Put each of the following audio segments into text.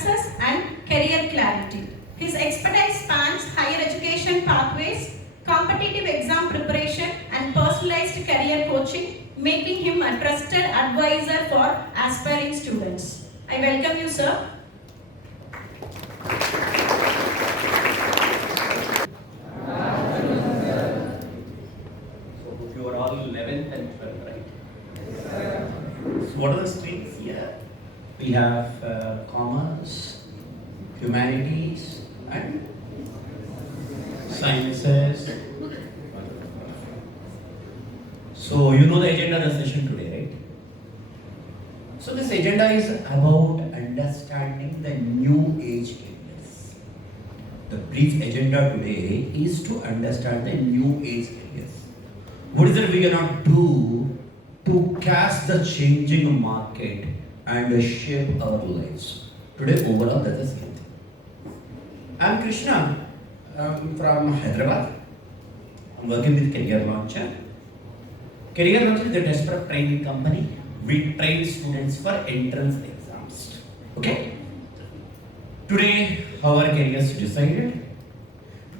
success and career clarity. His expertise spans higher education pathways, competitive exam preparation, and personalized career coaching, making him a trusted advisor for aspiring students. I welcome you, sir. You are all 11th and 12th, right? So what are the streams here? We have commerce, humanities, and sciences. So you know the agenda of the session today, right? So this agenda is about understanding the new age careers. The brief agenda today is to understand the new age careers. What is it we cannot do to catch the changing market and shape our lives? Today, overall, that is it. I am Krishna from Hyderabad. I am working with Career Launcher. Career Launcher is a desperate training company. We train students for entrance exams. Okay? Today, our careers decided.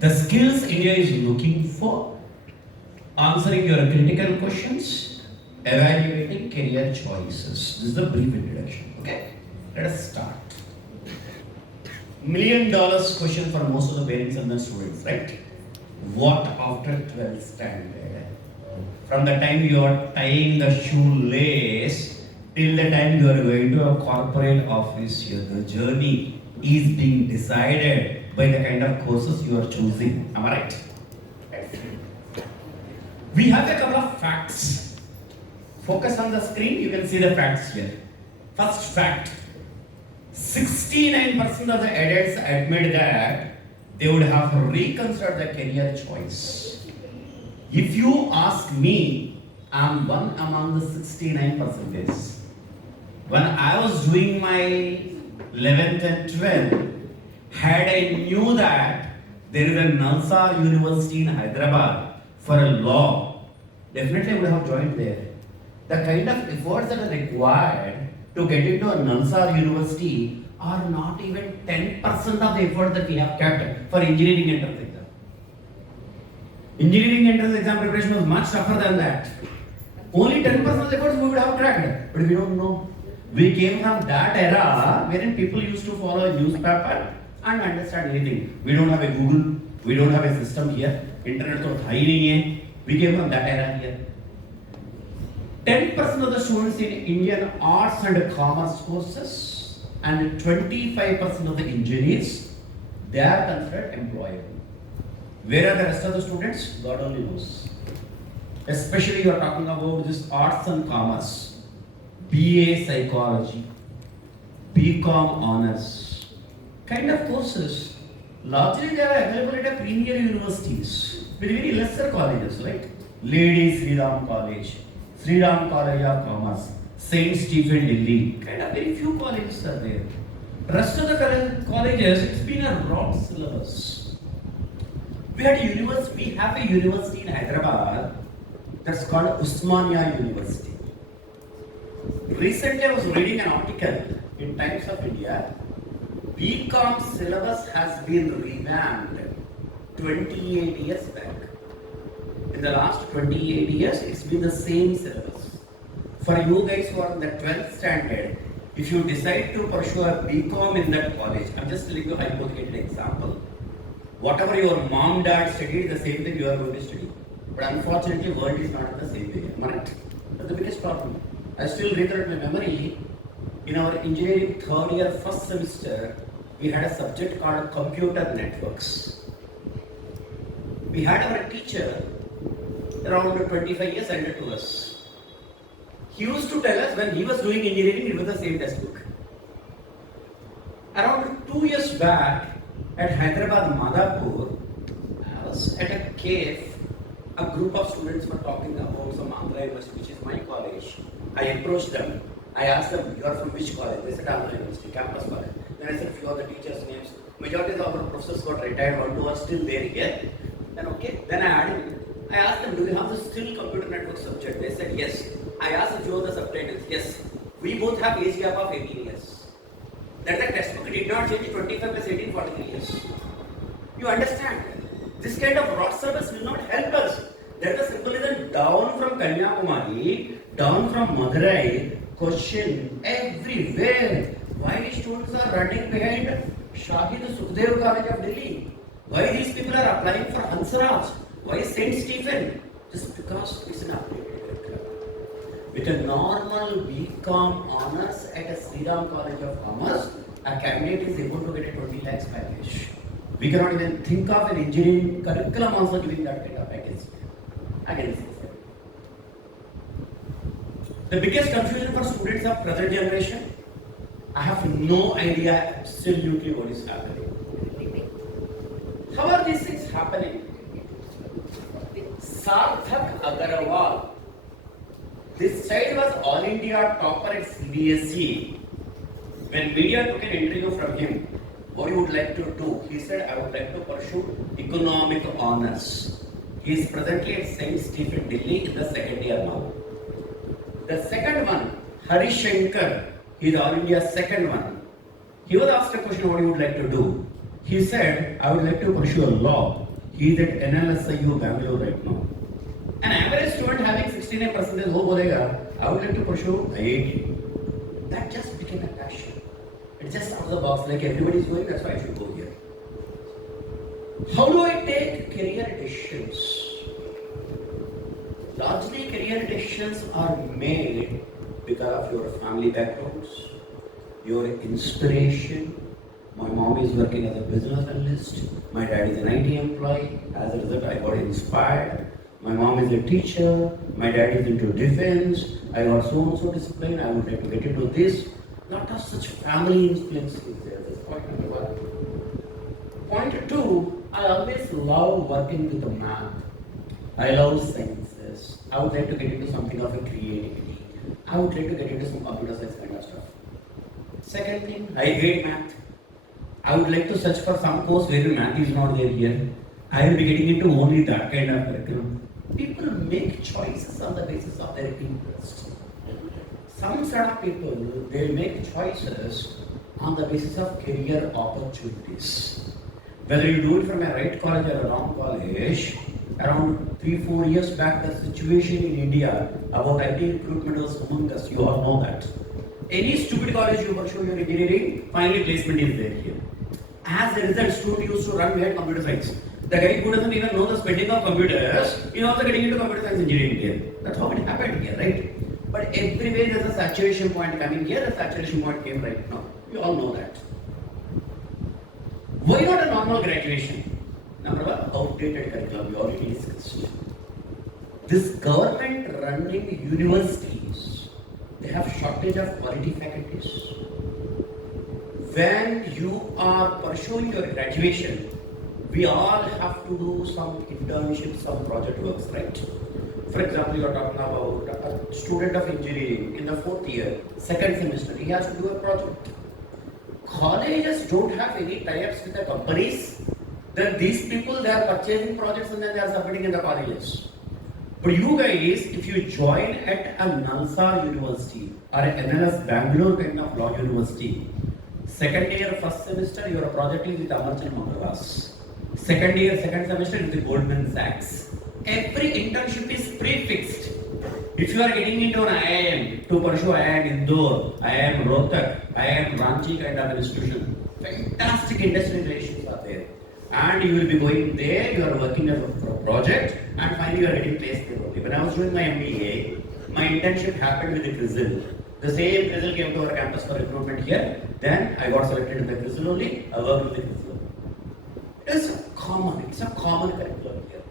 The skills India is looking for, answering your critical questions, evaluating career choices. This is the brief introduction. Okay? Let us start. $1 million question for most of the parents and the students, right? What after 12th standard? From the time you are tying the shoelace till the time you are going to a corporate office, the journey is being decided by the kind of courses you are choosing. Am I right? We have a couple of facts. Focus on the screen, you can see the facts here. First fact, 69% of the adults admit that they would have reconsidered their career choice. If you ask me, I am one among the 69%. When I was doing my 11th and 12th, had I knew that there is a Nalsar University in Hyderabad for a law, definitely I would have joined there. The kind of efforts that are required to get into a Nalsar University are not even 10% of the effort that we have kept for engineering entrance exam. Engineering entrance exam preparation was much tougher than that. Only 10% of the efforts we would have cracked, but we don't know. We came from that era wherein people used to follow a newspaper and understand anything. We don't have a Google, we don't have a system here. Internet तो था ही नहीं है. We came from that era here. 10% of the students in Indian arts and commerce courses and 25% of the engineers, they are considered employable. Where are the rest of the students? God only knows. Especially you are talking about this arts and commerce, BA psychology, BCom honors, kind of courses. Largely they are available at a premier universities, with very lesser colleges, right? Lady Sriram College, Sriram College of Commerce, Saint Stephen Delhi, kind of very few colleges are there. Rest of the colleges, it's been a rock syllabus. We have a university in Hyderabad that's called Usmania University. Recently I was reading an article in Times of India. BCom syllabus has been revamped 28 years back. In the last 28 years, it's been the same syllabus. For you guys who are in the 12th standard, if you decide to pursue a BCom in that college, I'm just telling you a hypothetical example. Whatever your mom, dad studied, the same thing you are going to study. But unfortunately, world is not the same way. Am I right? That's the biggest problem. I still recollect my memory. In our engineering third year, first semester, we had a subject called computer networks. We had our teacher around 25 years older to us. He used to tell us when he was doing engineering, it was the same textbook. Around 2 years back, at Hyderabad Madhapur, I was at a cave. A group of students were talking about some Andhra University, which is my college. I approached them. I asked them, you are from which college? They said Andhra University, campus college. Then I said, few of the teachers' names. Majority of our professors got retired, one two are still there here. Then okay. Then I asked them, do you have the still computer network subject? They said yes. I asked a few of the subtitles, yes. We both have age gap of 18 years. That is a textbook did not change 25 plus 18, 43 years. You understand? This kind of rot service will not help us. That is simple reason down from Kanyakumari, down from Madurai, question everywhere. Why students are running behind Shahid Sukhdev College of Delhi? Why these people are applying for Hansraj? Why St. Stephen? Just because it's an updated curriculum. With a normal BCom honors at a Sriram College of Commerce, a candidate is able to get a 20 lakhs package. We cannot even think of an engineering curriculum also giving that kind of package. Again, the biggest confusion for students of present generation, I have no idea absolutely what is happening. How are these things happening? Sarthak Agarwal. This child was All India topper at CBSE. When media took an interview from him, what you would like to do? He said, I would like to pursue economic honors. He is presently at St. Stephen, Delhi in the second year now. The second one, Hari Shankar, he is All India second one. He was asked a question, what you would like to do? He said, I would like to pursue law. He is at NLSIU Bangalore right now. An average student having 69% wo bolega, I would like to pursue IIT. That just became a passion. It's just out of the box, like everybody is going, that's why I should go here. How do I take career decisions? Largely career decisions are made because of your family backgrounds, your inspiration. My mom is working as a business analyst. My dad is an IT employee. As a result, I got inspired. My mom is a teacher. My dad is into defense. I got so and so discipline. I would like to get into this. Lot of such family influence is there. That's point number one. Point two, I always love working with the math. I love sciences. I would like to get into something of a creativity. I would like to get into some computer science kind of stuff. Second thing, I hate math. I would like to search for some course where math is not there here. I will be getting into only that kind of curriculum. People make choices on the basis of their interest. Some sort of people, they make choices on the basis of career opportunities. Whether you do it from a right college or a wrong college, around 3-4 years back, the situation in India about IT recruitment was humongous. You all know that. Any stupid college you pursue your engineering, finally placement is there here. As a result, student used to run behind computer science. The guy who doesn't even know the spelling of computers is also getting into computer science engineering here. That's how it happened here, right? But everywhere there's a saturation point coming here. The saturation point came right now. You all know that. Why not a normal graduation? Number one, outdated curriculum. We already discussed. This government running universities, they have shortage of quality faculties. When you are pursuing your graduation, we all have to do some internships, some project works, right? For example, you are talking about a student of engineering in the 4th year, 2nd semester, he has to do a project. Colleges don't have any tie-ups with the companies. Then these people, they are purchasing projects and then they are submitting in the colleges. But you guys, if you join at a Nalsar University or an NLS Bangalore kind of law university, second year, first semester, your project is with Amarchand Mangalas. Second year, second semester is with Goldman Sachs. Every internship is prefixed. If you are getting into an IIM to pursue IIM Indore, IIM Rohtak, IIM Ranchi kind of an institution, fantastic industry relations are there. And you will be going there, you are working as a project, and finally you are getting placed there only. When I was doing my MBA, my internship happened with the CRISIL. The same CRISIL came to our campus for recruitment here. Then I got selected in the CRISIL only. I worked with the CRISIL. It's a common curriculum here.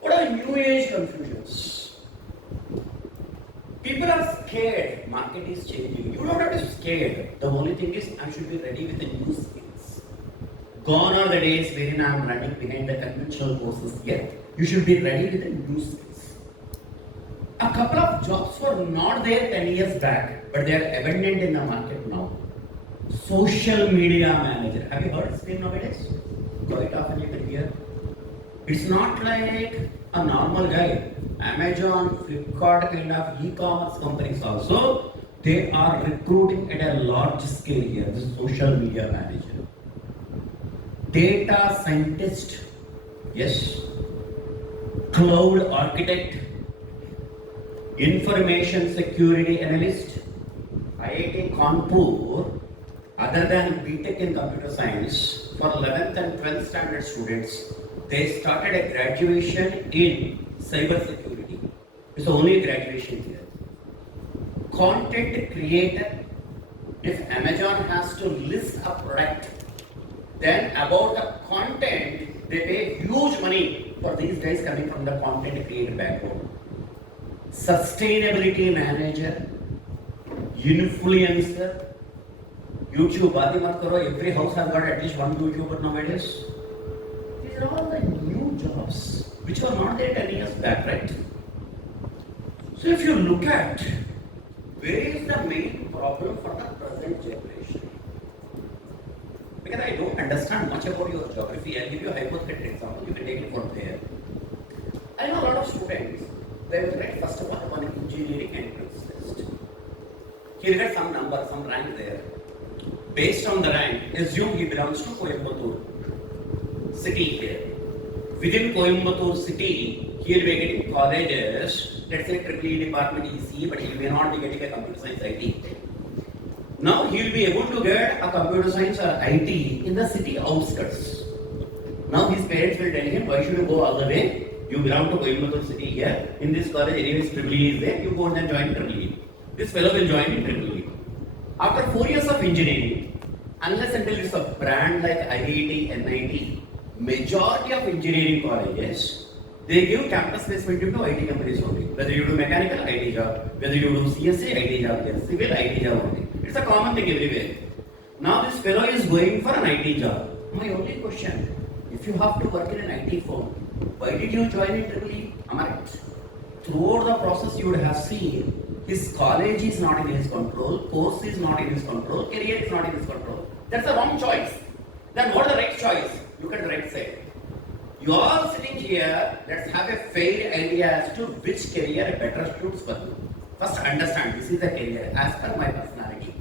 What are new age confusions? People are scared. Market is changing. You don't have to be scared. The only thing is I should be ready with the new skills. Gone are the days wherein I am running behind the conventional courses yet. You should be ready with the new skills. A couple of jobs were not there 10 years back, but they are abundant in the market now. Social media manager. Have you heard this name nowadays? Quite often you can hear. It's not like a normal guy. Amazon, Flipkart kind of e-commerce companies also, They are recruiting at a large scale here. This is social media manager, data scientist, yes, cloud architect, information security analyst. IIT Kanpur, other than BTech in computer science, for 11th and 12th standard students, they started a graduation in cyber security. It's the only graduation here. Content creator, if Amazon has to list a product, then about the content, they pay huge money for these guys coming from the content creator background. Sustainability manager, influencer, YouTube, baat hi mat karo, every house has got at least one YouTuber nowadays. These are all the new jobs which were not there 10 years back, right? So if you look at where is the main problem for the present generation? Because I don't understand much about your geography. I'll give you a hypothetical example. You can take it from there. I know a lot of students, they will write first of all one engineering entrance test. He'll get some number, some rank there. Based on the rank, assume he belongs to Coimbatore city here. Within Coimbatore city, he will be getting colleges, let's say EEE department EC, but he may not be getting a computer science IT. Now he will be able to get a computer science or IT in the city outskirts. Now his parents will tell him, why should you go all the way? You belong to Coimbatore city here. In this college, anyways, EEE is there. You go and then join EEE. This fellow will join in EEE. After 4 years of engineering, unless until it's a brand like IIT, NIT, majority of engineering colleges, they give campus placement into IT companies only. Whether you do mechanical, IT job. Whether you do CSA, IT job. Civil, IT job only. It's a common thing everywhere. Now this fellow is going for an IT job. My only question, if you have to work in an IT firm, why did you join it EEE? Am I right? Throughout the process you would have seen, his college is not in his control, course is not in his control, career is not in his control. That's the wrong choice. Then what is the right choice? Look at the right side. You are sitting here, let's have a fair idea as to which career better suits for you. First understand, this is the career as per my personality.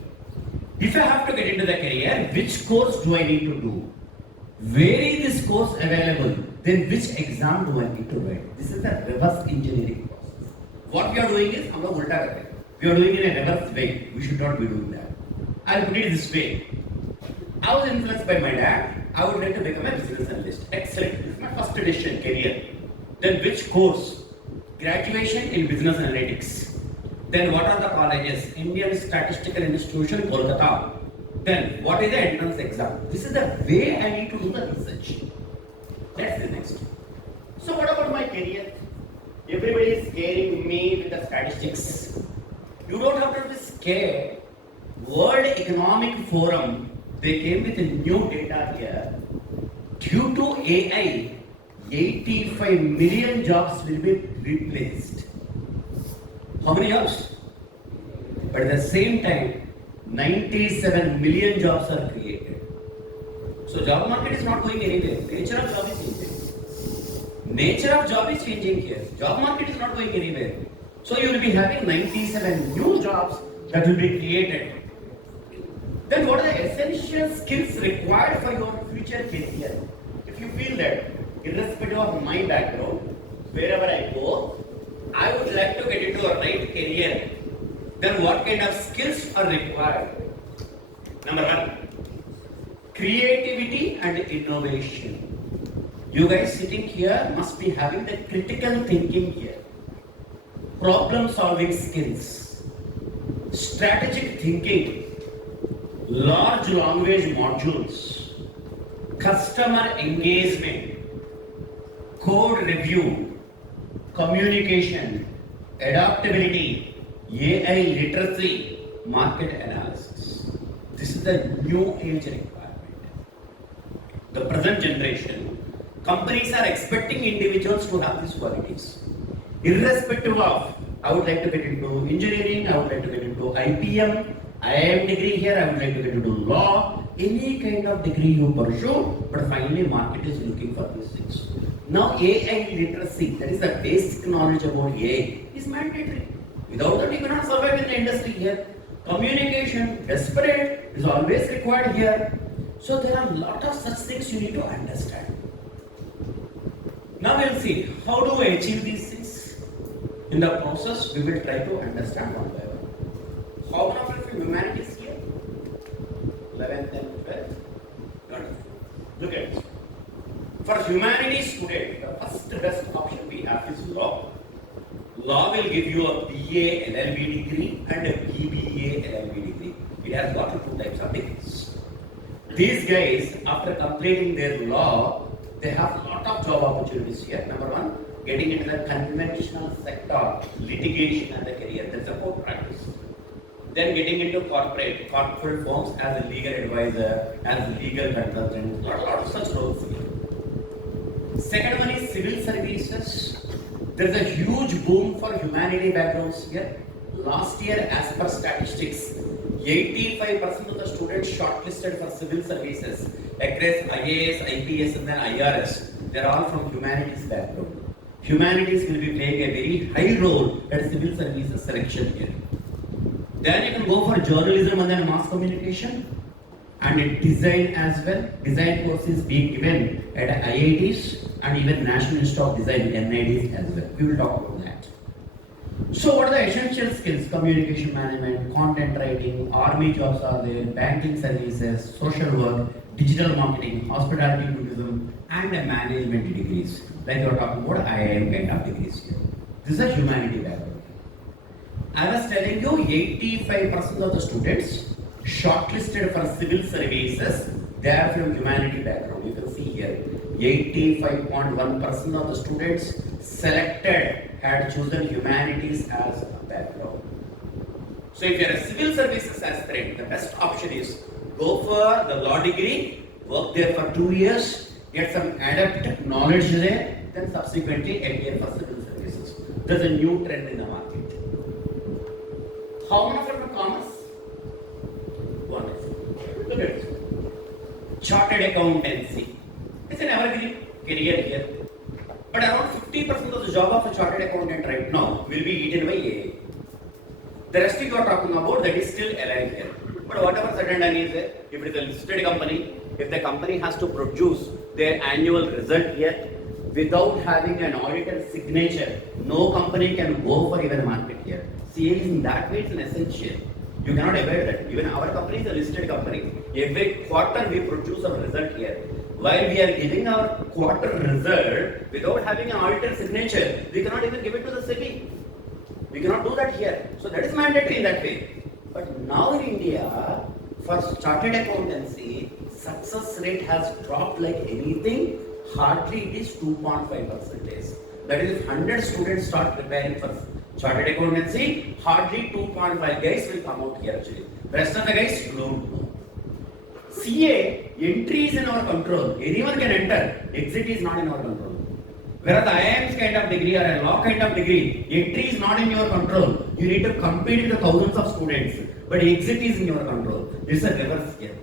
If I have to get into the career, which course do I need to do? Where is this course available? Then which exam do I need to write? This is the reverse engineering process. What we are doing is, हम लोग उल्टा करते हैं. We are doing it in a reverse way. We should not be doing that. I'll put it this way. I was influenced by my dad. I would like to become a business analyst. Excellent. This is my first edition career. Then which course? Graduation in business analytics. Then what are the colleges? Indian Statistical Institution, Kolkata. Then what is the entrance exam? This is the way I need to do the research. That's the next. So what about my career? Everybody is scaring me with the statistics. You don't have to be scared. World Economic Forum, they came with a new data here. Due to AI, 85 million jobs will be replaced. How many jobs? But at the same time, 97 million jobs are created. So job market is not going anywhere. Nature of job is changing. Nature of job is changing here. Job market is not going anywhere. So you will be having 97 new jobs that will be created. Then what are the essential skills required for your future career? If you feel that, irrespective of my background, wherever I go, I would like to get into a right career. Then what kind of skills are required? Number one, creativity and innovation. You guys sitting here must be having the critical thinking here. Problem solving skills, strategic thinking, large language modules, customer engagement, code review, communication, adaptability, AI literacy, market analysis. This is the new age requirement. The present generation, companies are expecting individuals to have these qualities. Irrespective of, I would like to get into engineering, I would like to get into IPM, IIM degree here, I would like to get into law, any kind of degree you pursue, but finally market is looking for these things. Now AI literacy, that is the basic knowledge about AI, is mandatory. Without that you cannot survive in the industry here. Communication, desperate, is always required here. So there are a lot of such things you need to understand. Now we'll see how do we achieve these things. In the process, we will try to understand one by one. How many of you humanities here? 11th and 12th. Wonderful. Look at this. For humanities today, the first best option we have is law. Law will give you a BA LLB degree and a BBA LLB degree. It has got two types of degrees. These guys, after completing their law, they have a lot of job opportunities here. Number one, getting into the conventional sector, litigation and the career. That's a court practice. Then getting into corporate firms as a legal advisor, as a legal consultant, a lot of such roles here. Second one is civil services. There is a huge boom for humanity backgrounds here. Last year, as per statistics, 85% of the students shortlisted for civil services across IAS, IPS and then IRS, they are all from humanities background. Humanities will be playing a very high role at civil services selection here. Then you can go for journalism and then mass communication and design as well. Design courses being given at IITs and even National Institute of Design, NIDs as well. We will talk about that. So what are the essential skills? Communication management, content writing, army jobs are there, banking services, social work, digital marketing, hospitality tourism, and management degrees. Like you are talking about IIM kind of degrees here. This is a humanity background. I was telling you 85% of the students shortlisted for civil services, they are from humanity background. You can see here, 85.1% of the students selected had chosen humanities as a background. So if you are a civil services aspirant, the best option is go for the law degree, work there for 2 years, get some adept knowledge there, then subsequently appear for civil services. There's a new trend in the market. How many of you are commerce? Wonderful. Look at it. Chartered accountancy. It's an evergreen career here. But around 50% of the job of a chartered accountant right now will be eaten by AI. The rest you are talking about, that is still alive here. But whatever certain done is there, if it is a listed company, if the company has to produce their annual result here, without having an auditor's signature, no company can go for even a market here. CA is in that way, it's an essential. You cannot avoid that. Even our company is a listed company. Every quarter we produce our result here. While we are giving our quarter result without having an auditor signature, we cannot even give it to the SEBI. We cannot do that here. So that is mandatory in that way. But now in India, for chartered accountancy, success rate has dropped like anything. Hardly it is 2.5%. That is, if 100 students start preparing for chartered accountancy, hardly 2.5 guys will come out here actually. The rest of the guys you don't know. CA, entry is in our control. Anyone can enter. Exit is not in our control. Whereas the IIM's kind of degree or a law kind of degree, entry is not in your control. You need to compete with the thousands of students. But exit is in your control. This is a reverse here.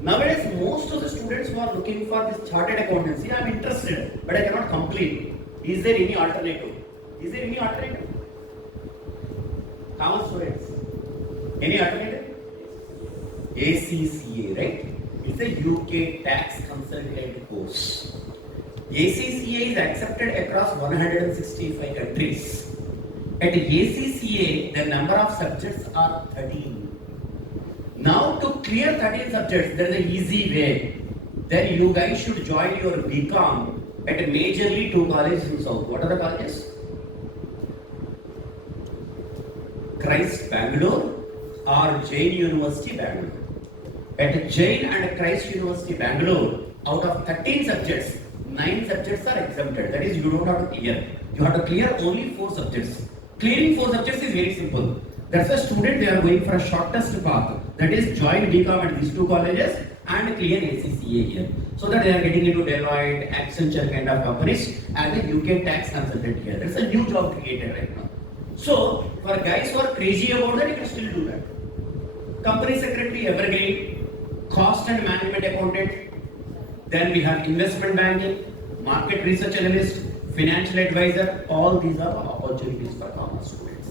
Nowadays, most of the students who are looking for this chartered accountancy, I am interested, but I cannot complete. Is there any alternative? Is there any alternative? How students? Any alternative? ACCA, right? It's a UK tax consultant course. ACCA is accepted across 165 countries. At ACCA, the number of subjects are 13. Now to clear 13 subjects, there is an easy way. Then you guys should join your BCom at majorly 2 colleges in South. What are the colleges? Christ Bangalore or Jain University Bangalore. At Jain and Christ University Bangalore, out of 13 subjects, 9 subjects are exempted. That is, you don't have to clear. You have to clear only 4 subjects. Clearing 4 subjects is very simple. That's why students, they are going for a shortest path. That is, join BCom at these 2 colleges and clear ACCA here. So that they are getting into Deloitte, Accenture kind of companies as a UK tax consultant here. That's a new job created right now. So, for guys who are crazy about that, you can still do that. Company secretary, evergreen, cost and management accountant. Then we have investment banking, market research analyst, financial advisor. All these are opportunities for commerce students.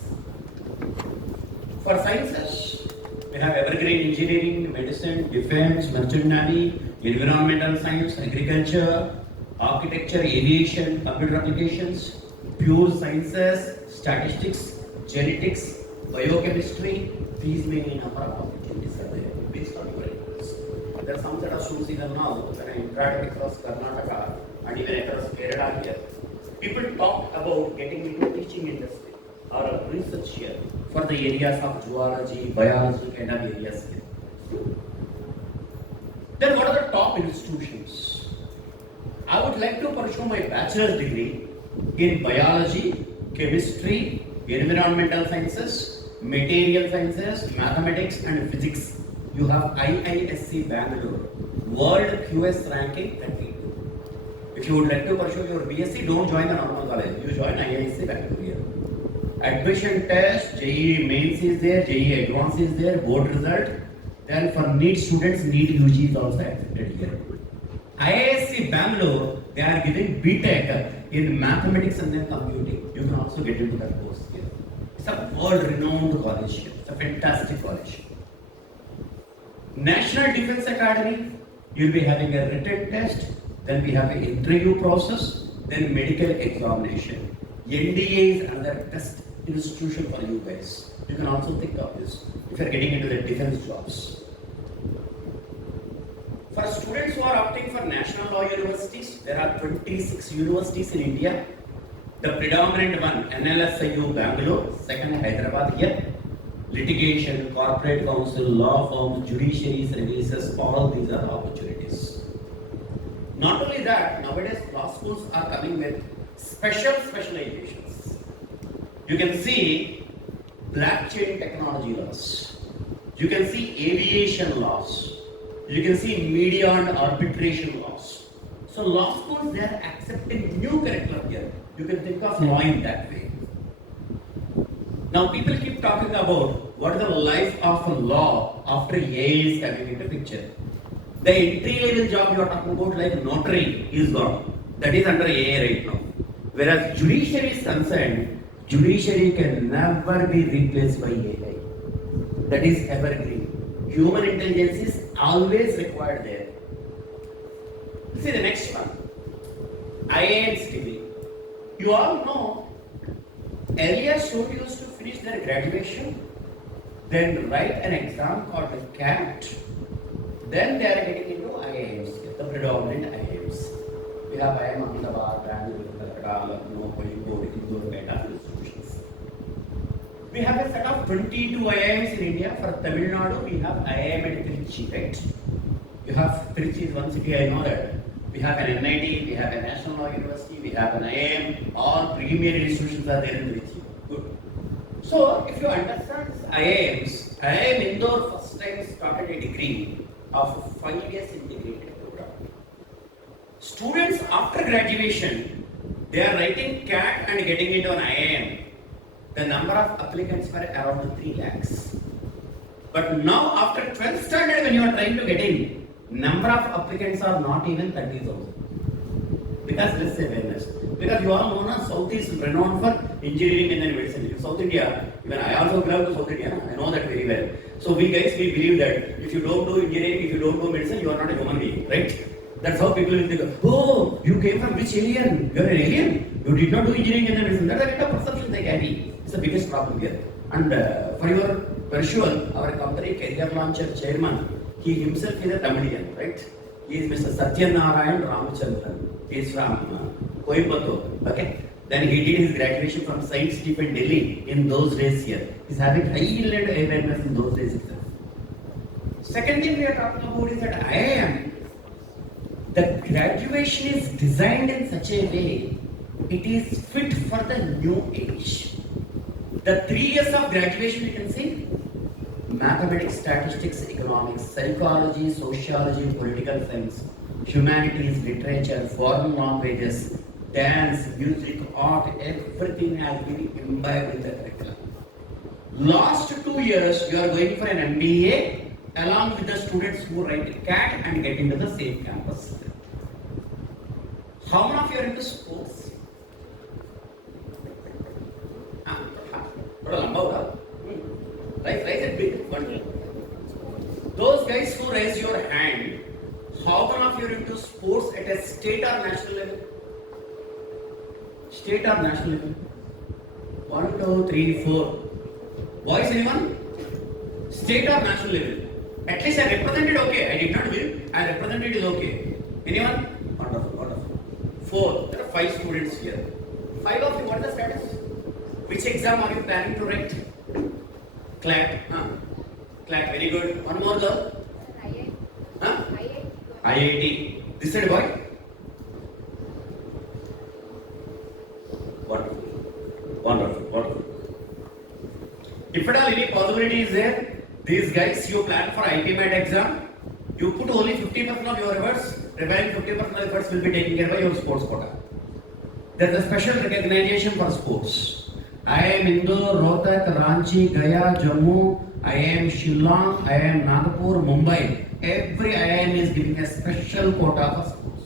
For sciences, We have evergreen engineering, medicine, defense, merchant navy, environmental science, agriculture, architecture, aviation, computer applications, pure sciences, statistics, genetics, biochemistry. These many number of opportunities are there based on your interests. There are some set of students even now when I interact across Karnataka and even across Kerala here. People talk about getting into teaching industry or research here for the areas of zoology, biology kind of areas here. Then what are the top institutions? I would like to pursue my bachelor's degree in biology, chemistry, environmental sciences, material sciences, mathematics and physics. You have IISc Bangalore, World QS ranking 32. If you would like to pursue your BSc, don't join the normal college. You join IISc Bangalore here. Admission test, JEE mains is there, JEE advanced is there, board result. Then for NEET students, NEET UG is also accepted here. IISc Bangalore, they are giving BTech in mathematics and then computing. You can also get into that course here. It's a world-renowned college here. It's a fantastic college. National Defense Academy, you'll be having a written test, then we have an interview process, then medical examination. NDA is another test institution for you guys. You can also think of this if you're getting into the defense jobs. For students who are opting for national law universities, there are 26 universities in India. The predominant one, NLSIU Bangalore, second Hyderabad here. Litigation, corporate counsel, law firms, judiciary services, all these are opportunities. Not only that, nowadays law schools are coming with specializations. You can see blockchain technology laws. You can see aviation laws. You can see media and arbitration laws. So law schools, they are accepting new curriculum here. You can think of law in that way. Now people keep talking about what is the life of a law after AI is coming into picture. The entry level job you are talking about like notary is gone. That is under AI right now. Whereas judiciary is concerned, judiciary can never be replaced by AI. That is evergreen. Human intelligence is always required there. See the next one. IAM's degree. You all know, earlier students used to finish their graduation, then write an exam called the CAT, then they are getting into IIMs, the predominant IIMs. We have IIM Ahmedabad, Bangalore, Kolkata, Lucknow, Kozhikode, Indore kind of institutions. We have a set of 22 IIMs in India. For Tamil Nadu, we have IIM at Trichy, right? You have Trichy is one city, I know that. We have an NIT, we have a National Law University, we have an IIM, all premier institutions are there in Trichy. Good. So, if you understand IIMs, IIM Indore first time started a degree of 5 years integrated program. Students after graduation, they are writing CAT and getting into an IIM. The number of applicants were around 3 lakhs. But now after 12th standard when you are trying to get in, number of applicants are not even 30,000. Because less awareness. Because you all know that South is renowned for engineering and then medicine. In South India, even I also belong to South India, I know that very well. So we guys, we believe that if you don't do engineering, if you don't do medicine, you are not a human being, right? That's how people will think, oh, you came from which alien? You are an alien. You did not do engineering and then medicine. That's the kind of perception they carry. It's the biggest problem here. And for your visual, our company career launcher chairman, he himself is a Tamilian, right? He is Mr. Satyanarayan Ramachandran. He is from Coimbatore, okay? Then he did his graduation from Science Deep in Delhi in those days here. He's having high-level awareness in those days itself. Second thing we are talking about is that IIM, the graduation is designed in such a way, it is fit for the new age. The 3 years of graduation you can see, mathematics, statistics, economics, psychology, sociology, political science, humanities, literature, foreign languages, dance, music, art, everything has been imbibed in the curriculum. Last 2 years, you are going for an MBA along with the students who write CAT and get into the same campus. How many of you are into sports? Rise a bit. Those guys who raise your hand, how many of you are into sports at a state or national level? State or national level? 1, 2, 3, 4. Boys, anyone? State or national level? At least I represented okay. I did not win. I represented is okay. Anyone? Wonderful, wonderful. 4. There are 5 students here. 5 of you, what is the status? Which exam are you planning to write? CLAT. CLAT, very good. One more girl. Huh? IIT. This side boy? Wonderful. Wonderful. Wonderful. If at all any possibility is there, these guys you plan for IPMAT exam, you put only 50% of your efforts, remaining 50% of efforts will be taken care by your sports quota. There is a special recognition for sports. I am Indore, Rohtak, Ranchi, Gaya, Jammu, I am Shillong, I am Nagpur, Mumbai. Every IIM is giving a special quota for sports.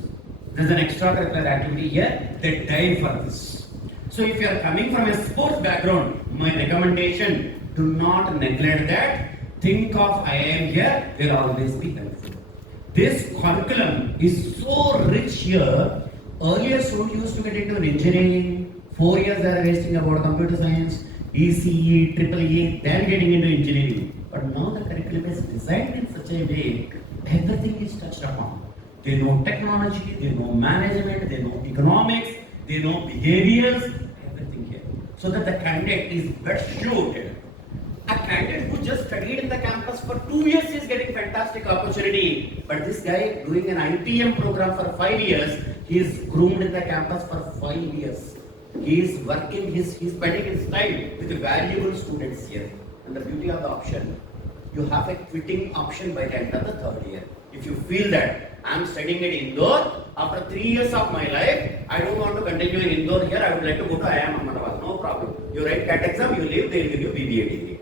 There is an extracurricular activity here, they dive for this. So if you are coming from a sports background, my recommendation, do not neglect that. Think of IIM here, will always be helpful. This curriculum is so rich here. Earlier students used to get into engineering, 4 years they are wasting about computer science, ECE, EEE, then getting into engineering. But now the curriculum is designed in such a way, everything is touched upon. They know technology, they know management, they know economics, they know behaviors, everything here. So that the candidate is best suited. A candidate who just studied in the campus for 2 years is getting fantastic opportunity. But this guy doing an IPM program for 5 years, he is groomed in the campus for 5 years. He is working, he is spending his time with valuable students here. And the beauty of the option, you have a quitting option by the end of the 3rd year. If you feel that I am studying at Indore, after 3 years of my life, I don't want to continue in Indore here, I would like to go to IIM Ahmedabad. No problem. You write CAT exam, you leave, they will give you BBA degree.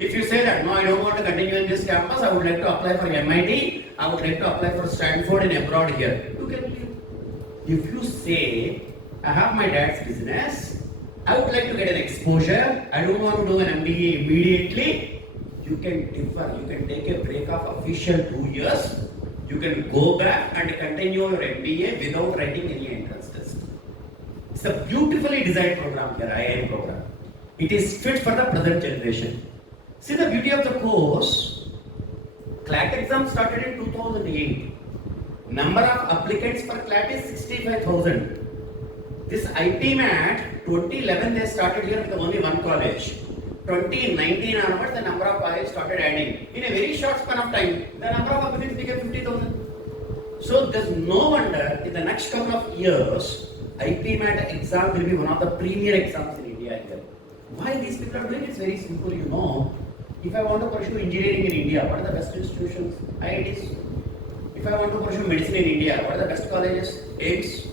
If you say that, no, I don't want to continue in this campus, I would like to apply for MIT, I would like to apply for Stanford in abroad here, you can leave. If you say, I have my dad's business, I would like to get an exposure, I don't want to do an MBA immediately, you can differ, you can take a break of official 2 years, you can go back and continue your MBA without writing any entrance test. It's a beautifully designed program here, IIM program. It is fit for the present generation. See the beauty of the course, CLAT exam started in 2008. Number of applicants per CLAT is 65,000. This IPMAT, 2011 they started here with only one college. 2019 onwards the number of colleges started adding. In a very short span of time, the number of applicants became 50,000. So there's no wonder in the next couple of years, IPMAT exam will be one of the premier exams in India here. Why these people are doing it? It's very simple, you know. If I want to pursue engineering in India, what are the best institutions? IITs. If I want to pursue medicine in India, what are the best colleges? AIMS.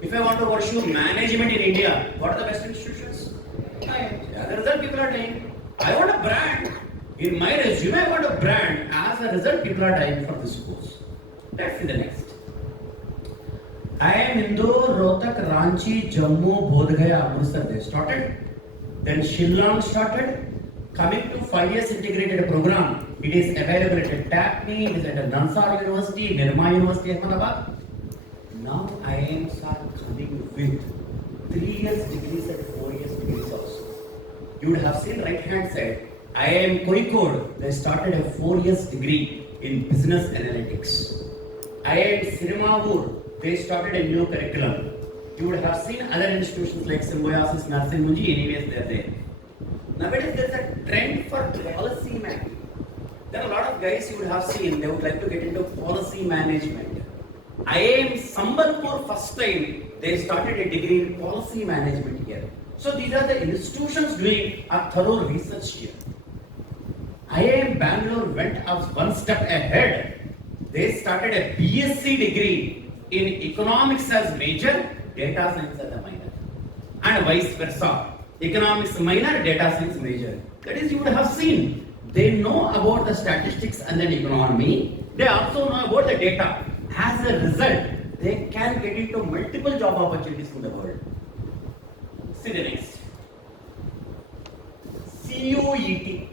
If I want to pursue management in India, what are the best institutions? IITs. As a result, people are dying. I want a brand. In my resume, I want a brand. As a result, people are dying for this course. Let's see the next. I am Indore, Rohtak, Ranchi, Jammu, Bodh Gaya, Amritsar. They started. Then Shillong started. Coming to 5 years integrated program, it is available at TAPMI, it is at Nansar University, Nirma University, Ahmedabad. Now IIMs are coming with 3 years degrees and 4 years degrees also. You would have seen right hand side, IIM Kozhikode, they started a 4 years degree in business analytics. IIM Sirimavur, they started a new curriculum. You would have seen other institutions like Symbiosis, Nursing Munji, anyways they are there. Nowadays there is a trend for policy making. There are a lot of guys you would have seen, they would like to get into policy management. IIM Sambalpur first time, they started a degree in policy management here. So these are the institutions doing a thorough research here. IIM Bangalore went up one step ahead. They started a BSc degree in economics as major, data science as a minor. And vice versa. Economics minor, data science major. That is, you would have seen. They know about the statistics and then economy. They also know about the data. As a result, they can get into multiple job opportunities in the world. See the next. CUET,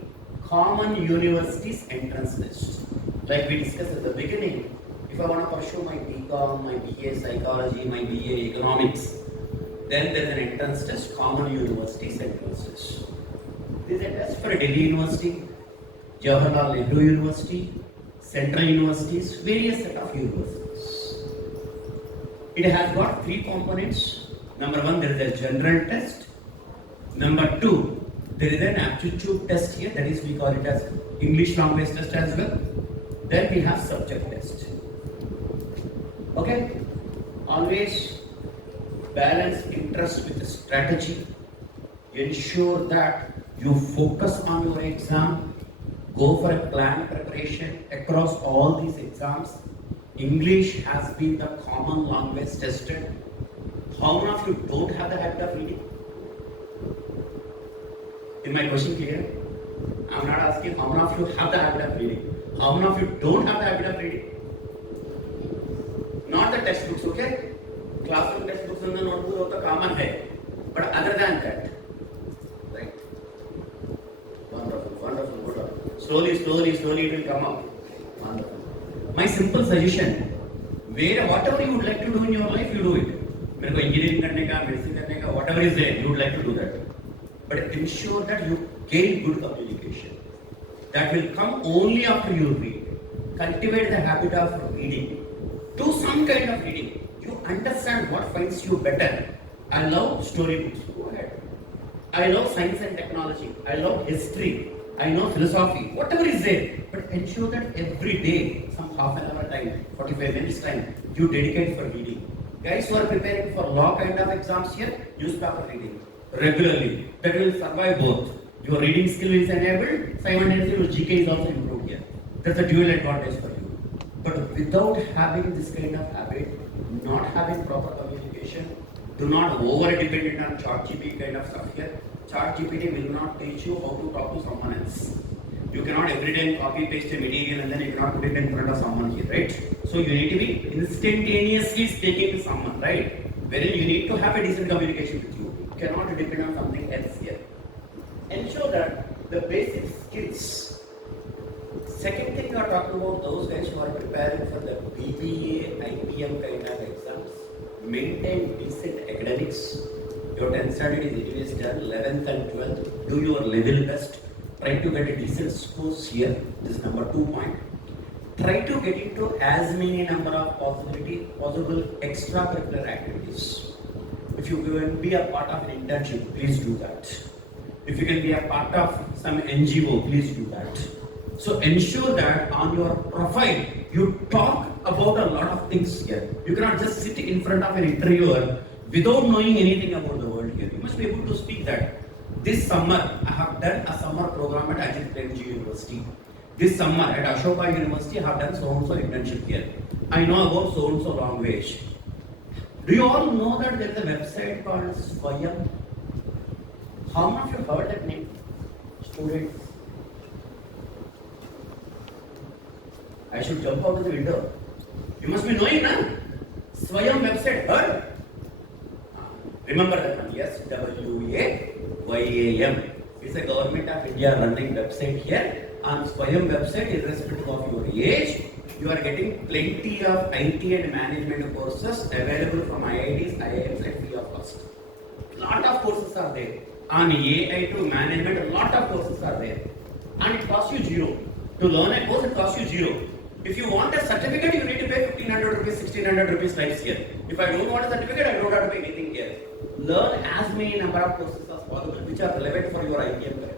Common Universities Entrance List. Like we discussed at the beginning, if I want to pursue my BCom, my BA Psychology, my BA Economics, then there is an entrance test, common universities entrance test. There is a test for Delhi University, Jawaharlal Nehru University, Central Universities, various set of universities. It has got three components. Number one, there is a general test. Number two, there is an aptitude test here, that is we call it as English language test as well. Then we have subject test. Okay? Always balance interest with strategy. Ensure that you focus on your exam. Go for a planned preparation across all these exams. English has been the common language tested. How many of you don't have the habit of reading? Is my question clear? I'm not asking how many of you have the habit of reading. How many of you don't have the habit of reading? Not the textbooks, okay? Classroom textbooks and the notebook are common hai. But other than that, right? Wonderful, wonderful, good. Slowly it will come up. Wonderful. My simple suggestion, whatever you would like to do in your life, you do it. मेरे को engineering करने का, medicine करने का, whatever is there, you would like to do that. But ensure that you gain good communication. That will come only after you read. Cultivate the habit of reading. Do some kind of reading. You understand what finds you better. I love storybooks. Go ahead. I love science and technology. I love history. I know philosophy. Whatever is there. But ensure that every day, some half an hour time, 45 minutes time, you dedicate for reading. Guys who are preparing for law kind of exams here, newspaper reading regularly. That will survive both. Your reading skill is enabled, simultaneously your GK is also improved here. That's a dual advantage for you. But without having this kind of habit, not having proper communication, do not over dependent on ChatGPT kind of stuff here. ChatGPT will not teach you how to talk to someone else. You cannot every time copy paste a material and then you cannot put it in front of someone here, right? So you need to be instantaneously speaking to someone, right? Wherein you need to have a decent communication with you. You cannot depend on something else here. Ensure that the basic skills. Second thing, you are talking about those guys who are preparing for the BBA, IPM kind of exams. Maintain decent academics. Your 10th standard is anyways done, 11th and 12th. Do your level best. Try to get a decent scores here. This is number 2 point. Try to get into as many number of possible extracurricular activities. If you can be a part of an internship, please do that. If you can be a part of some NGO, please do that. So ensure that on your profile, you talk about a lot of things here. You cannot just sit in front of an interviewer without knowing anything about the world here. You must be able to speak that. This summer, I have done a summer program at Ajit Premji University. This summer at Ashoka University, I have done so-and-so internship here. I know about so-and-so language. Do you all know that there is a website called Swayam? How many of you heard that name? Students. I should jump out of the window. You must be knowing, na? Swayam website, heard? Remember that one, yes? WAYAM. It's a government of India running website here. On Swayam website, irrespective of your age, you are getting plenty of IT and management courses available from IITs, IIMs at free of cost. Lot of courses are there. On AI to management, a lot of courses are there. And it costs you zero. To learn a course, it costs you zero. If you want a certificate, you need to pay 1500 rupees, 1600 rupees types here. If I don't want a certificate, I don't have to pay anything here. Learn as many number of courses as possible which are relevant for your IPM career.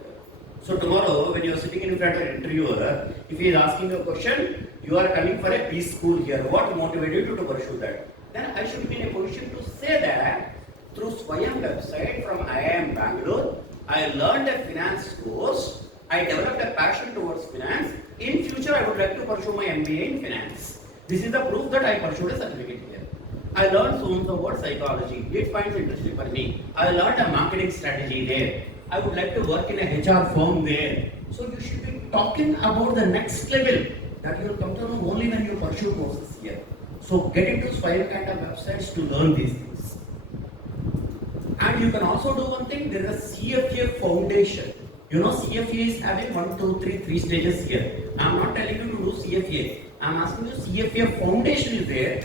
So tomorrow, when you are sitting in front of an interviewer, if he is asking a question, you are coming for a peace school here. What motivated you to pursue that? Then I should be in a position to say that through Swayam website from IIM Bangalore, I learned a finance course. I developed a passion towards finance. In future, I would like to pursue my MBA in finance. This is the proof that I pursued a certificate here. I learned so-and-so about psychology. It finds interesting for me. I learned a marketing strategy there. I would like to work in a HR firm there. So you should be talking about the next level that you will come to know only when you pursue courses here. So get into Swayam kind of websites to learn these things. And you can also do one thing, there is a CFA foundation. You know, CFA is having 1, 2, 3 stages here. I am not telling you to do CFA. I'm asking you, CFA foundation is there.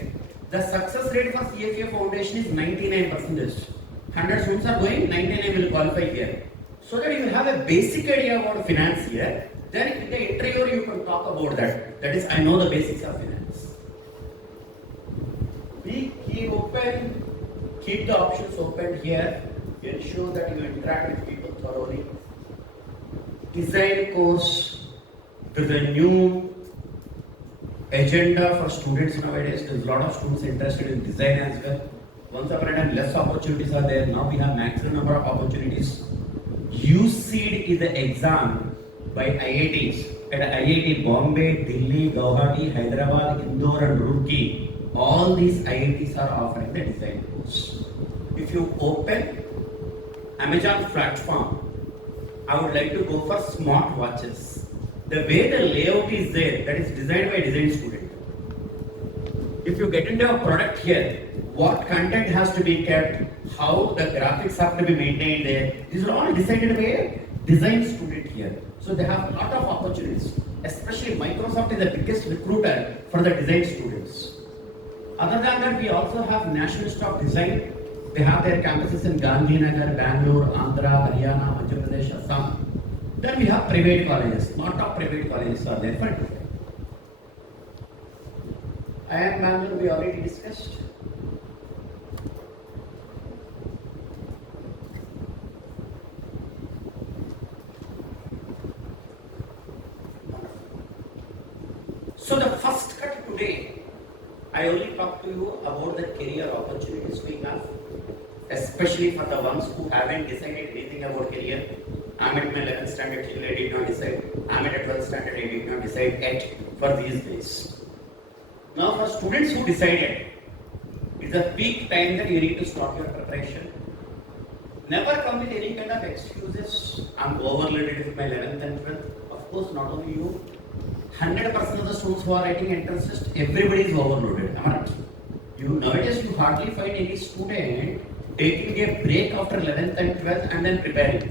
The success rate for CFA foundation is 99%. 100 students are going, 99 will qualify here. So that you will have a basic idea about finance here. Then in the interview you can talk about that. That is, I know the basics of finance. Be key open, keep the options open here. Ensure that you interact with people thoroughly. Design course. There's a new agenda for students nowadays. There's a lot of students interested in design as well. Once upon a time, less opportunities are there. Now we have maximum number of opportunities. UCEED is the exam by IITs. At IIT Bombay, Delhi, Guwahati, Hyderabad, Indore and Roorkee, all these IITs are offering the design course. If you open Amazon platform, I would like to go for smart watches. The way the layout is there, that is designed by design student. If you get into a product here, what content has to be kept, how the graphics have to be maintained there, these are all decided by a design student here. So they have a lot of opportunities. Especially Microsoft is the biggest recruiter for the design students. Other than that, we also have National Institute of Design. They have their campuses in Gandhinagar, Bangalore, Andhra, Haryana, Madhya Pradesh, Assam. Then we have private colleges. Lot of private colleges are there for design. IIM Bangalore we already discussed. So the first cut today, I only talk to you about the career opportunities we have, especially for the ones who haven't decided anything about career. I'm at my 11th standard till I did not decide. I'm at 12th standard, I did not decide yet for these days. Now for students who decided, it's a peak time that you need to start your preparation. Never come with any kind of excuses. I'm overloaded with my 11th and 12th. Of course, not only you. 100% of the students who are writing entrance test, everybody is overloaded. Am I right? Nowadays you hardly find any student taking a break after 11th and 12th and then preparing.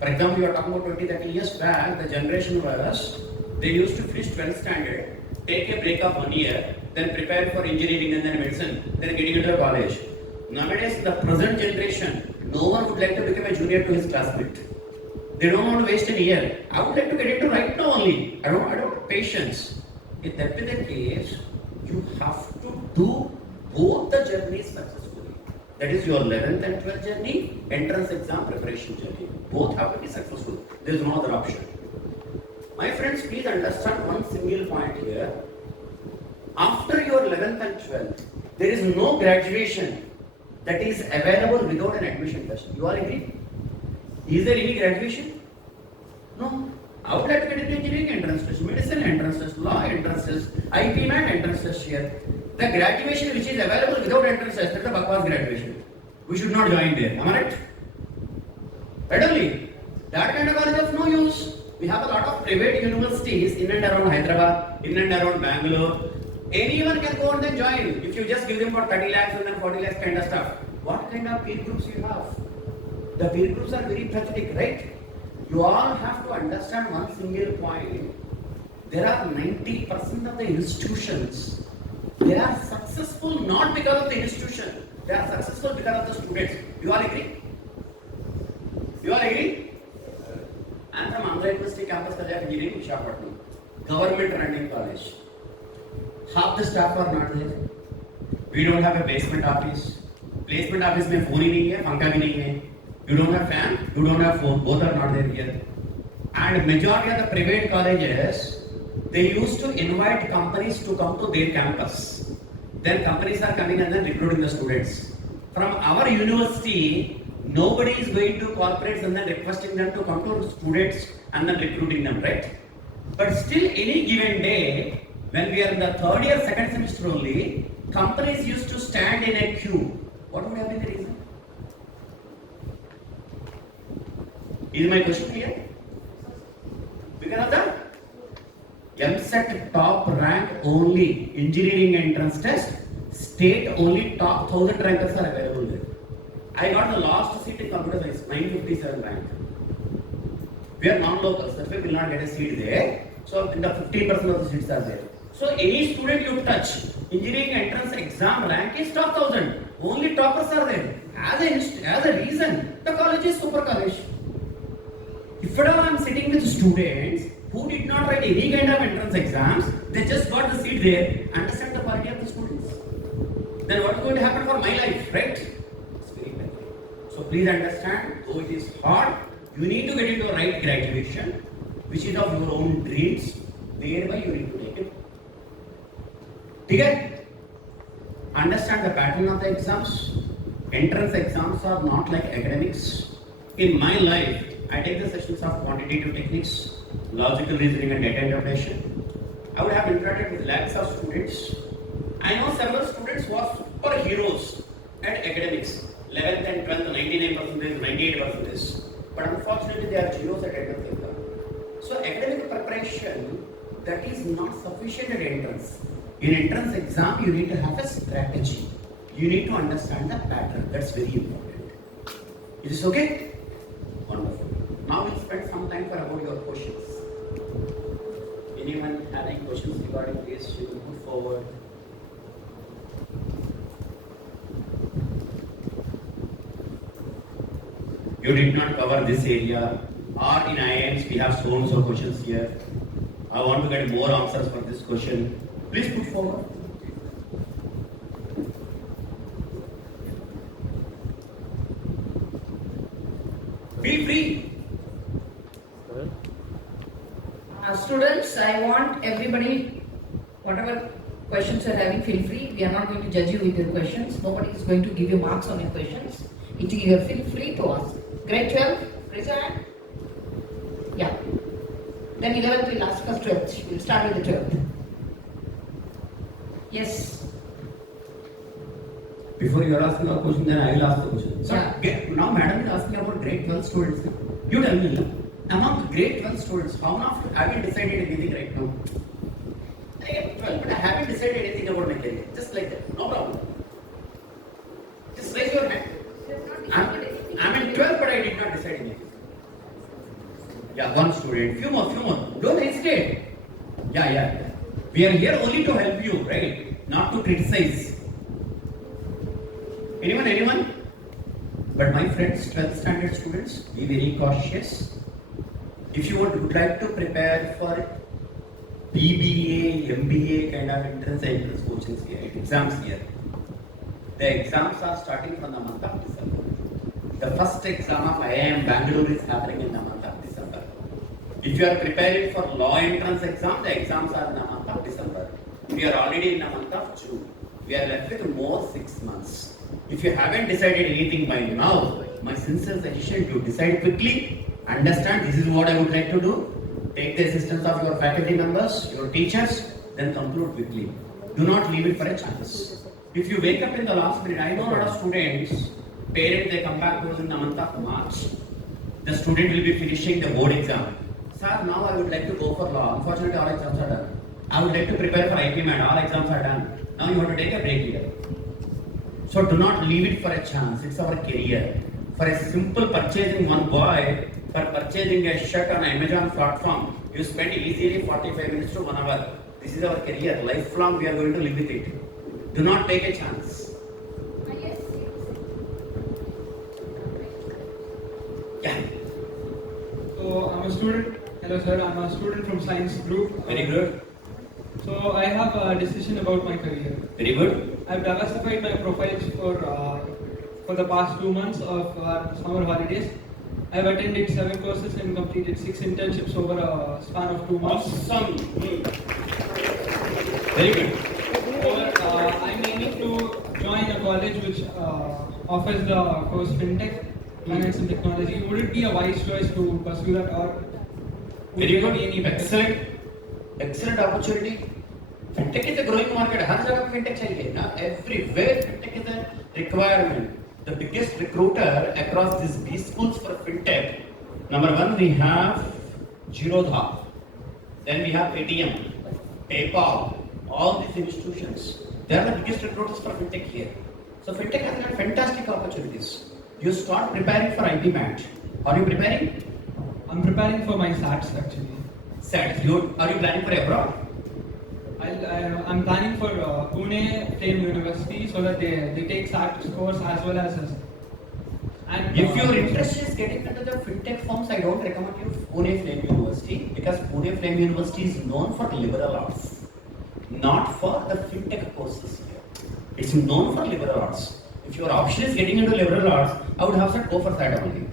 For example, you are talking about 20-30 years back, the generation was, they used to finish 12th standard, take a break of 1 year, then prepare for engineering and then medicine, then getting into college. Nowadays, the present generation, no one would like to become a junior to his classmate. They don't want to waste a year. I would like to get into right now only. I don't have patience. If that be the case, you have to do both the journeys successfully. That is your 11th and 12th journey, entrance exam preparation journey. Both have to be successful. There is no other option. My friends, please understand one single point here. After your 11th and 12th, there is no graduation that is available without an admission test. You all agree? Is there any graduation? No. I would like to get into engineering entrance test, medicine entrance test, law entrance test, IP MAT entrance test here. The graduation which is available without entrance test, that is a bakwas graduation. We should not join there. Am I right? Right only. That kind of college of no use. We have a lot of private universities in and around Hyderabad, in and around Bangalore. Anyone can go and then join. If you just give them for 30 lakhs and then 40 lakhs kind of stuff. What kind of peer groups you have? The peer groups are very pathetic, right? You all have to understand one single point. There are 90% of the institutions, they are successful not because of the institution. They are successful because of the students. You all agree? You all agree? I am from Andhra University Campus College of Engineering, Visakhapatnam. Government running college. Half the staff are not there. We don't have a basement office. Placement office में phone ही नहीं है, पंखा भी नहीं है. You don't have fan, you don't have phone, both are not there here. And majority of the private colleges, they used to invite companies to come to their campus. Then companies are coming and then recruiting the students. From our university, nobody is going to corporates and then requesting them to come to students and then recruiting them, right? But still, any given day, when we are in the third year, second semester only, companies used to stand in a queue. What would have been the reason? Is my question clear? Because of the MSET top rank only, engineering entrance test, state only top 1000 rankers are available there. I got the last seat in computer science, 957 rank. We are non-locals, that's why we will not get a seat there. So in the 15% of the seats are there. So any student you touch, engineering entrance exam rank is top 1000. Only toppers are there. As a reason, the college is super college. If at all I am sitting with students who did not write any kind of entrance exams, they just got the seat there, understand the quality of the students. Then what is going to happen for my life, right? It's very bad. So please understand, though it is hard, you need to get into the right graduation, which is of your own dreams, thereby you need to take it. Okay? Understand the pattern of the exams. Entrance exams are not like academics. In my life, I take the sessions of quantitative techniques, logical reasoning and data interpretation. I would have interacted with lakhs of students. I know several students who are super heroes at academics. 11th and 12th, 99%, 98%. But unfortunately, they are zeros at entrance exam. So academic preparation, that is not sufficient at entrance. In entrance exam, you need to have a strategy. You need to understand the pattern. That's very important. Is this okay? Wonderful. Now we'll spend some time for about your questions. Anyone have any questions regarding this? You can put forward. You did not cover this area, or in IIMs we have so and so questions here. I want to get more answers for this question. Please put forward. Feel free. Students, I want everybody, whatever questions you're having, feel free. We are not going to judge you with your questions. Nobody is going to give you marks on your questions. You feel free to ask. Grade 12, raise your hand. Yeah. Then 11th we'll ask first 12th. We'll start with the 12th. Yes. Before you are asking a question, then I will ask the question. So, Yeah. now madam is asking about grade 12 students. You tell me, among grade 12 students, how much have you decided anything right now? I am 12, but I haven't decided anything about my career. Just like that, no problem. Just raise your hand. I'm in 12, but I did not decide anything. Yeah, one student. Few more. Don't hesitate. Yeah. We are here only to help you, right? Not to criticize. Anyone? But my friends, 12th standard students, be very cautious. If you would like to prepare for BBA, MBA kind of entrance coaching here, exams here, the exams are starting from the month of December. The first exam of IIM Bangalore is happening in the month of December. If you are preparing for law entrance exam, the exams are in the month of December. We are already in the month of June. We are left with more 6 months. If you haven't decided anything by now, my sincere suggestion to decide quickly, understand this is what I would like to do, take the assistance of your faculty members, your teachers, then conclude quickly. Do not leave it for a chance. If you wake up in the last minute, I know a lot of students, parents, they come back to us in the month of March. The student will be finishing the board exam. Sir, now I would like to go for law. Unfortunately, all exams are done. I would like to prepare for IPMAT. All exams are done. Now you have to take a break here. So do not leave it for a chance. It's our career. For a simple purchasing, one boy, for purchasing a shirt on Amazon platform, you spend easily 45 minutes to 1 hour. This is our career. Lifelong we are going to live with it. Do not take a chance. Yeah. So I'm a student. Hello sir, I'm a student from science group. Very good. So I have a decision about my career. Very good. I've diversified my profiles for the past 2 months of summer holidays. I've attended 7 courses and completed 6 internships over a span of 2 months. Awesome. Very good. So, I'm aiming to join a college which offers the course FinTech, Finance and Technology. Would it be a wise choice to pursue that, or would Very there be any good. better? Excellent opportunity. FinTech is a growing market. हर जगह पे FinTech चाहिए ना. Everywhere FinTech is a requirement. The biggest recruiter across these B schools for FinTech. Number 1 we have Zerodha. Then we have ATM, PayPal. All these institutions, they are the biggest recruiters for FinTech here. So FinTech has got fantastic opportunities. You start preparing for IPMAT. Are you preparing? I'm preparing for my SATs actually. Set. Are you planning for abroad? I'm planning for Pune Flame University so that they take SAT scores as well as us. And If your interest is getting into the fintech firms, I don't recommend you Pune Flame University because Pune Flame University is known for liberal arts, not for the fintech courses. It's known for liberal arts. If your option is getting into liberal arts, I would have said go for that only.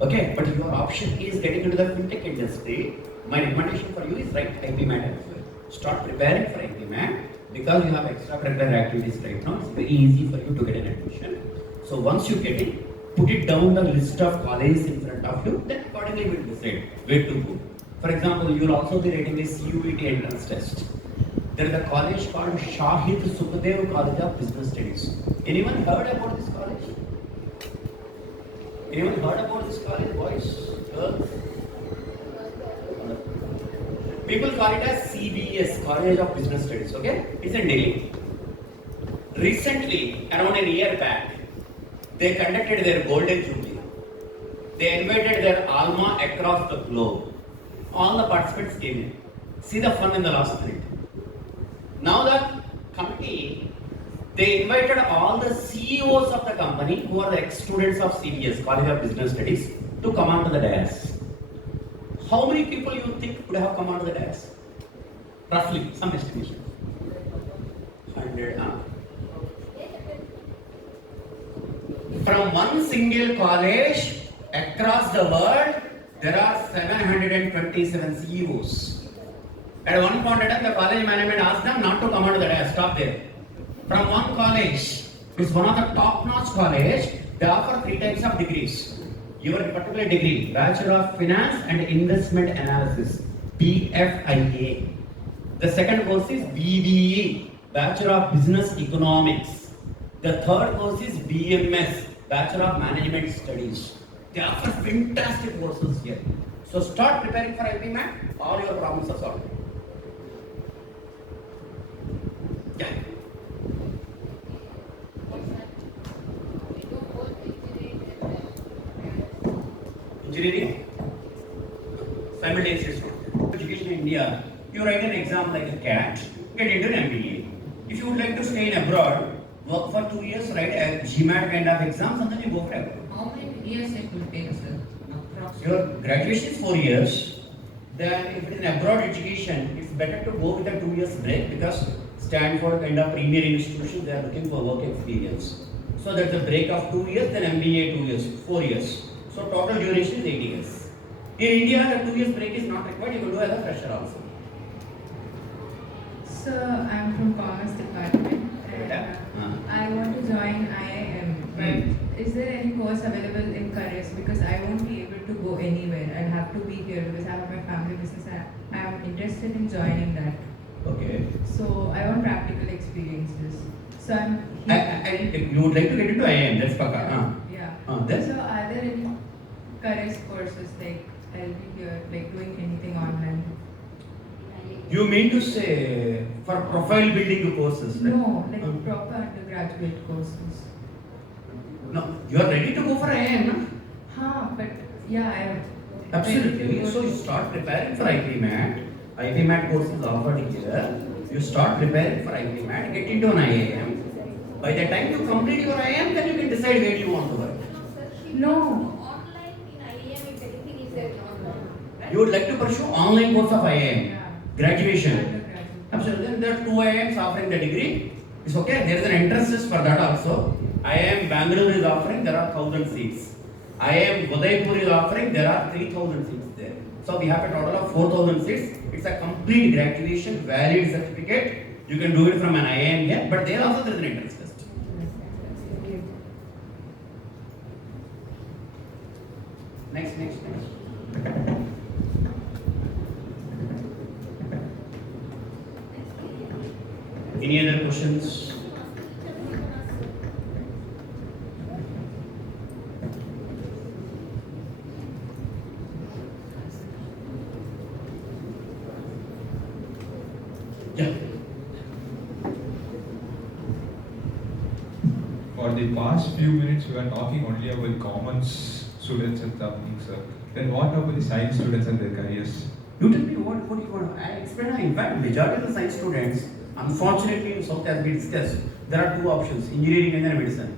Okay, but if your option is getting into the fintech industry, my recommendation for you is write IPMAT as well. Start preparing for IPMAT because you have extracurricular activities right now. It's very easy for you to get an admission. So once you get it, put it down the list of colleges in front of you, then accordingly we will decide where to go. For example, you will also be writing the CUET entrance test. There is a college called Shahid Sukhdev College of Business Studies. Anyone heard about this college? Anyone heard about this college, boys, girls? People call it as CBS, College of Business Studies, okay? It's in Delhi. Recently, around a year back, they conducted their Golden Jubilee. They invited their alma across the globe. All the participants came in. See the fun in the last minute. Now the committee, they invited all the CEOs of the company who are the ex-students of CBS, College of Business Studies, to come onto the dais. How many people you think would have come onto the dais? Roughly, some estimation. 100. From one single college across the world, there are 727 CEOs. At one point in time, the college management asked them not to come onto the dais. Stop there. From one college, it's one of the top-notch college. They offer 3 types of degrees. Your particular degree, Bachelor of Finance and Investment Analysis, BFIA. The second course is BBE, Bachelor of Business Economics. The third course is BMS, Bachelor of Management Studies. They offer fantastic courses here. So start preparing for IPMAT, all your problems are solved. Yeah. Engineering? Simultaneous education in India, you write an exam like a CAT, get into an MBA. If you would like to stay in abroad, work for 2 years, write a GMAT kind of exams, and then you go for abroad. How many years it will take, sir? Your graduation is 4 years. Then if it is an abroad education, it's better to go with a 2 years break because Stanford kind of premier institution, they are looking for work experience. So that's a break of 2 years, then MBA 2 years, 4 years. So total duration is 8 years. In India, the 2 years break is not required. You can do as a fresher also. So I'm from Commerce Department and I want to join IIM. But is there any course available in careers? Because I won't be able to go anywhere. I'll have to be here because I have my family business. I am interested in joining that. Okay. So I want practical experiences. So I'm here. And you would like to get into IIM, that's Paka. Yeah. Then? So are there any careers courses like I'll be here, like doing anything online? You mean to say for profile building courses, right? No, like proper undergraduate courses. No, you are ready to go for IIM, no? But yeah, I am. Absolutely. So you start preparing for IPMAT. IPMAT course is offered here. You start preparing for IPMAT, get into an IIM. By the time you complete your IIM, then you can decide where you want to work. No. Online in IIM, if anything is there online, right? You would like to pursue online course of IIM, Yeah. graduation. Undergraduate. Absolutely. Then there are 2 IIMs offering the degree. It's okay. There is an entrance test for that also. IIM Bangalore is offering, there are 1,000 seats. IIM Udaipur is offering, there are 3,000 seats there. So we have a total of 4,000 seats. It's a complete graduation, valid certificate. You can do it from an IIM here, but there also there is an entrance test. Next. Any other questions? Yeah. For the past few minutes, we were talking only about students and something, sir. Then what about the science students and their careers? You tell me what you want. I explain. In fact, majority of the science students, unfortunately, in South as we discussed, there are two options: engineering and then medicine.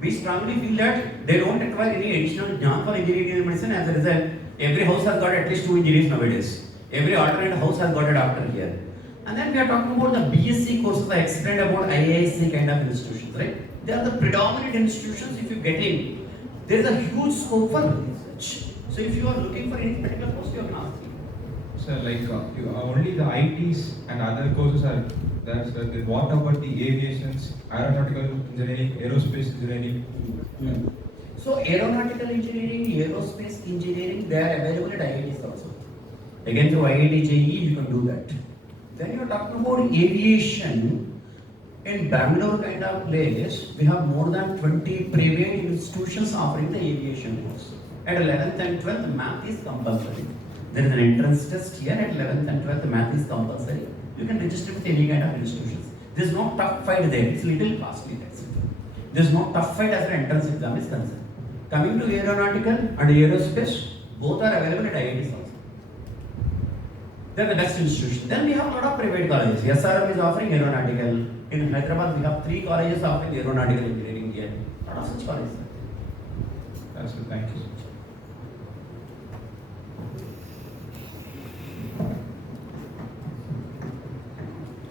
We strongly feel that they don't require any additional jnana for engineering and medicine. As a result, every house has got at least 2 engineers nowadays. Every alternate house has got a doctor here. And then we are talking about the BSc courses. I explained about IISc kind of institutions, right? They are the predominant institutions. If you get in, there is a huge scope for research. So if you are looking for any particular course, you can ask me. Sir, like only the ITs and other courses are there, sir. Then what about the aviations, aeronautical engineering, aerospace engineering? So aeronautical engineering, aerospace engineering, they are available at IITs also. Again, through IIT JEE, you can do that. Then you are talking about aviation. In Bangalore kind of place, we have more than 20 private institutions offering the aviation course. At 11th and 12th, math is compulsory. There is an entrance test here at 11th and 12th, math is compulsory. You can register with any kind of institutions. There is no tough fight there, it's little costly, that's it. There is no tough fight as an entrance exam is concerned. Coming to aeronautical and aerospace, both are available at IITs also. They are the best institutions. Then we have a lot of private colleges. SRM is offering aeronautical. In Hyderabad, we have 3 colleges offering aeronautical engineering here. A lot of such colleges. That's it. Thank you.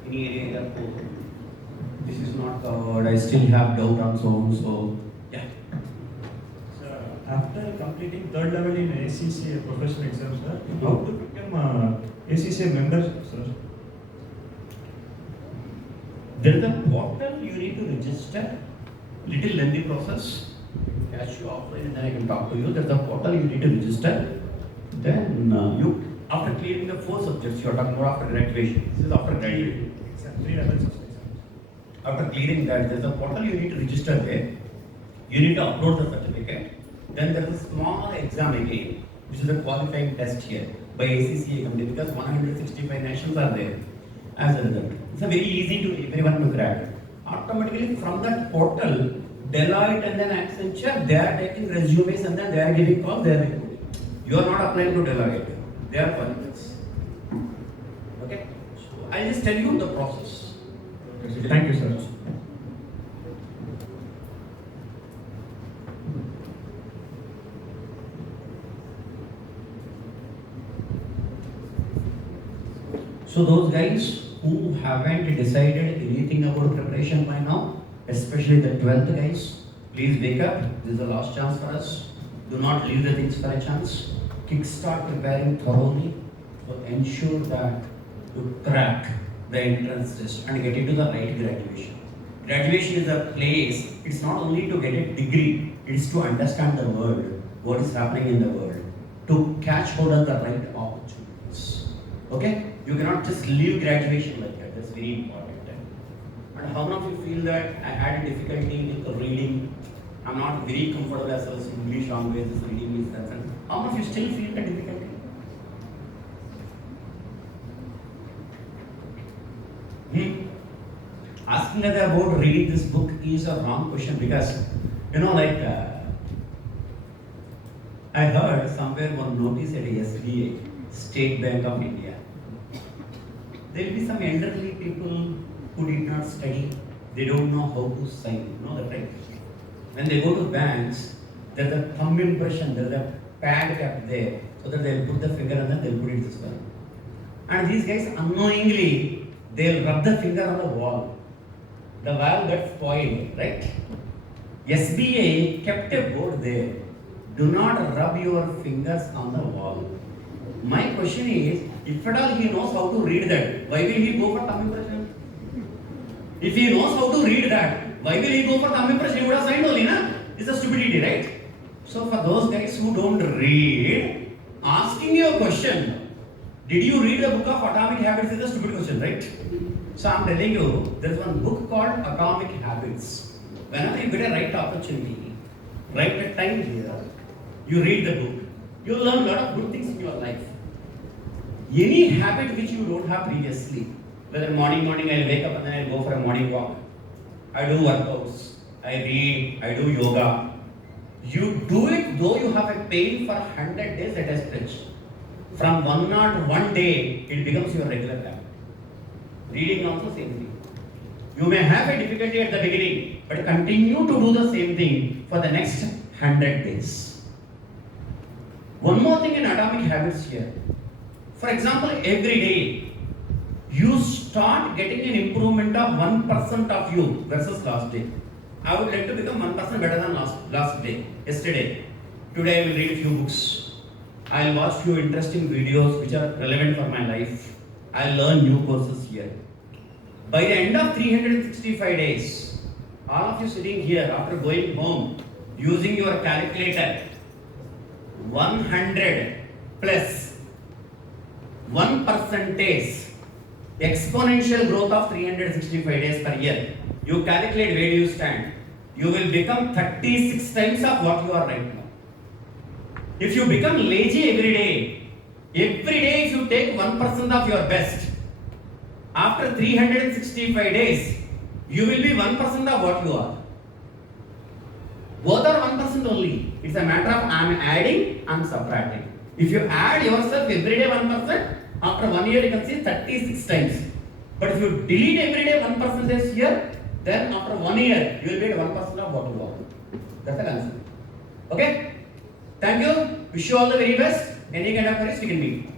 Any area, this is not covered. I still have doubt on so yeah. Sir, after completing third level in ACCA professional exams, sir, how to become ACCA member, sir? There is a portal you need to register. Little lengthy process. Catch you offline and then I can talk to you. There is a portal you need to register. Then you, after clearing the 4 subjects, you are talking about after graduation. This is after graduation. 3 levels of exams. After clearing that, there is a portal you need to register there. You need to upload the certificate. Then there is a small exam again, which is a qualifying test here by ACCA committee because 165 nations are there. As a result, it's a very easy to everyone to crack. Automatically from that portal, Deloitte and then Accenture, they are taking resumes and then they are giving calls, they are recruiting. You are not applying to Deloitte, they are calling us. Okay? So I'll just tell you the process. Thank you, sir. So those guys who haven't decided anything about preparation by now, especially the 12th guys, please wake up. This is the last chance for us. Do not leave the things for a chance. Kickstart preparing thoroughly to ensure that you crack the entrance test and get into the right graduation. Graduation is a place, it's not only to get a degree, it's to understand the world, what is happening in the world, to catch hold of the right opportunities. Okay? You cannot just leave graduation like that. That's very important. And how many of you feel that I had a difficulty with reading? I'm not very comfortable as far as English language is reading is concerned. How many of you still feel the difficulty? Asking us about reading this book is a wrong question because, I heard somewhere one notice at SBA, State Bank of India. There will be some elderly people who did not study, they don't know how to sign, you know that, right? When they go to banks, there's a thumb impression, there's a pad kept there, so that they'll put the finger and then they'll put it this way. And these guys unknowingly, they'll rub the finger on the wall. The wall gets spoiled, right? SBA kept a board there. Do not rub your fingers on the wall. My question is, if at all he knows how to read that, why will he go for thumb impression? If he knows how to read that, why will he go for thumb impression? He would have signed only, na? It's a stupidity, right? So for those guys who don't read, asking you a question, did you read the book of Atomic Habits is a stupid question, right? So I'm telling you, there's one book called Atomic Habits. Whenever you get a right opportunity, right time here, you read the book, you'll learn a lot of good things in your life. Any habit which you don't have previously, whether morning I'll wake up and then I'll go for a morning walk, I do workouts, I read, I do yoga. You do it though you have a pain for 100 days at a stretch. From 101 day, it becomes your regular habit. Reading also same thing. You may have a difficulty at the beginning, but continue to do the same thing for the next 100 days. One more thing in atomic habits here. For example, every day, you start getting an improvement of 1% of you versus last day. I would like to become 1% better than last day, yesterday. Today I will read a few books. I'll watch few interesting videos which are relevant for my life. I'll learn new courses here. By the end of 365 days, all of you sitting here after going home, using your calculator, 100 plus 1% exponential growth of 365 days per year. You calculate where you stand. You will become 36 times of what you are right now. If you become lazy every day if you take 1% of your best, after 365 days, you will be 1% of what you are. Both are 1% only. It's a matter of I am adding, I am subtracting. If you add yourself every day 1%, after 1 year you can see 36 times. But if you delete every day 1% here, then after 1 year you will get 1% of what you are. That's the answer. Okay? Thank you. Wish you all the very best. Any kind of queries we can meet.